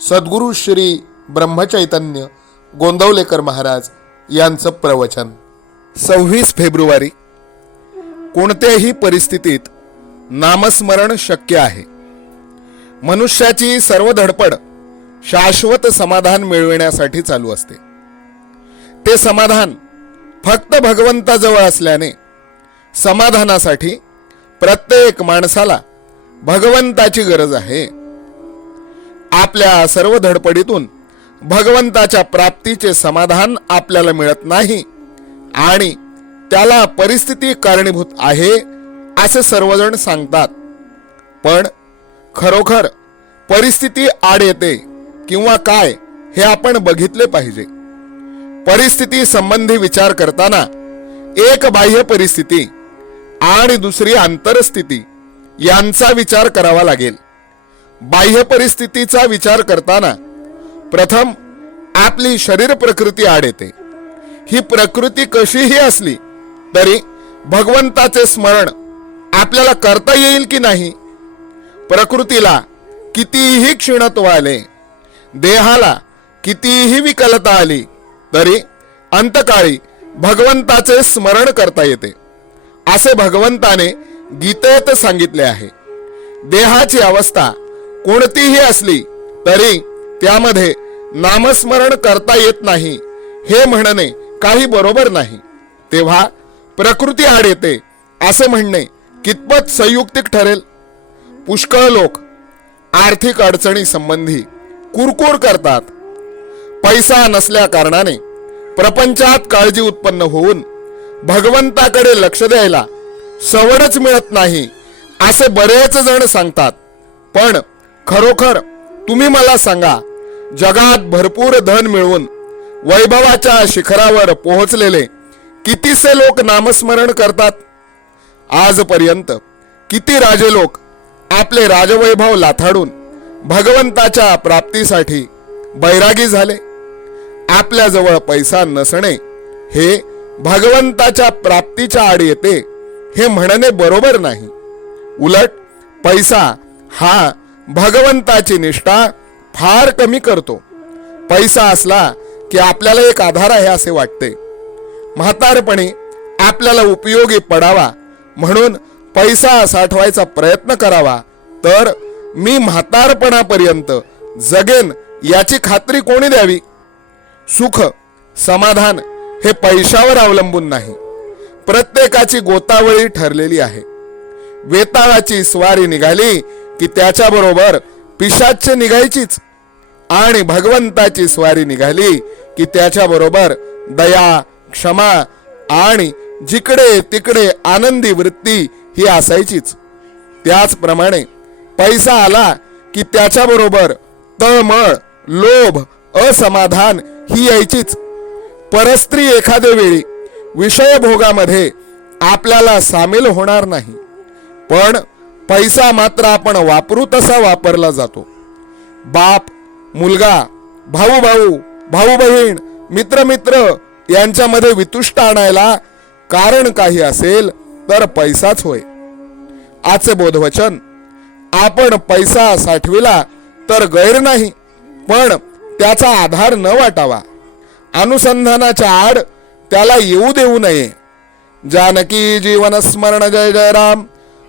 सद्गुरू श्री ब्रह्मचैतन्य गोंदवलेकर महाराज यांचं प्रवचन. सव्वीस फेब्रुवारी. कोणत्याही परिस्थितीत नामस्मरण शक्य आहे. मनुष्याची सर्व धडपड शाश्वत समाधान मिळविण्यासाठी चालू असते. ते समाधान फक्त भगवंताजवळ असल्याने समाधानासाठी प्रत्येक माणसाला भगवंताची गरज आहे. आपल्या सर्व धडपडीतून भगवंताच्या प्राप्तीचे समाधान आपल्याला मिळत नाही आणि त्याला परिस्थिती कारणीभूत आहे असे सर्वजण सांगतात. पण खरोखर परिस्थिती आड येते किंवा काय हे आपण बघितले पाहिजे. परिस्थिती संबंधी विचार करताना एक बाह्य परिस्थिती आणि दुसरी आंतरस्थिती यांचा विचार करावा लागेल. बाह्य परिस्थितीचा विचार करताना प्रथम आपली शरीर प्रकृती आड येते. ही प्रकृती कशीही असली तरी भगवंताचे स्मरण आपल्याला करता येईल की नाही? प्रकृतीला कितीही क्षीणत्व आले देहाला कितीही विकलता आली तरी अंतकाळी भगवंताचे स्मरण करता येते. असे भगवंताने गीतेत सांगितले आहे. देहाची अवस्था कोणतीही असली तरी त्यामध्ये नामस्मरण करता येत नाही. हे म्हणणे काही बरोबर नाही. तेव्हा प्रकृती आड येते असे म्हणणे कितपत संयुक्तिक ठरेल? पुष्कळ लोक आर्थिक अडचणी संबंधी कुरकुर करतात. पैसा नसल्या कारणाने प्रपंचात काळजी उत्पन्न होऊन भगवंताकडे लक्ष द्यायला सवडच मिळत नाही असे बरेच जण सांगतात. पण खरोखर तुम्ही मला सांगा जगात भरपूर धन मिळवून वैभवाच्या शिखरावर पोहोचलेले कितीसे लोक नामस्मरण करतात? आजपर्यंत किती राजे लोक आपले राजवैभव लाथाडून भगवंताच्या प्राप्तीसाठी बैरागी झाले? आपल्याजवळ पैसा नसणे हे भगवंताच्या प्राप्तीच्या आड येते हे म्हणणे बरोबर नाही. उलट पैसा हा भगवंताची निष्ठा फार कमी करतो. पैसा असला की आपल्याला एक आधार आहे असे वाटते. म्हातारपणी आपल्याला उपयोगी पडावा म्हणून पैसा साठवायचा प्रयत्न करावा. तर मी म्हातारपणापर्यंत जगेन याची खात्री कोणी द्यावी? सुख समाधान हे पैशावर अवलंबून नाही. प्रत्येकाची गोतावळी ठरलेली आहे. वेताळाची स्वारी निघाली की त्याच्याबरोबर पिशाच्य निघायचीच आणि भगवंताची स्वारी निघाली की त्याच्याबरोबर दया क्षमा आणि जिकडे तिकडे आनंदी वृत्ती ही असायचीच. त्याचप्रमाणे पैसा आला की त्याच्याबरोबर तळमळ लोभ असमाधान ही यायचीच. परस्त्री एखाद्या वेळी विषयभोगामध्ये आपल्याला सामील होणार नाही. पण पैसा मात्र आपण वापरू तसा वापरला जातो. बाप मुलगा भाऊ भाऊ भाऊ बहीण मित्र मित्र यांच्यामध्ये वितुष्ट आणायला कारण काही असेल तर पैसाच होय. आजचे बोधवचन आपण पैसा साठविला तर गैर नाही पण त्याचा आधार न वाटावा. अनुसंधानाच्या आड त्याला येऊ देऊ नये. जानकी जीवन स्मरण जय जय राम.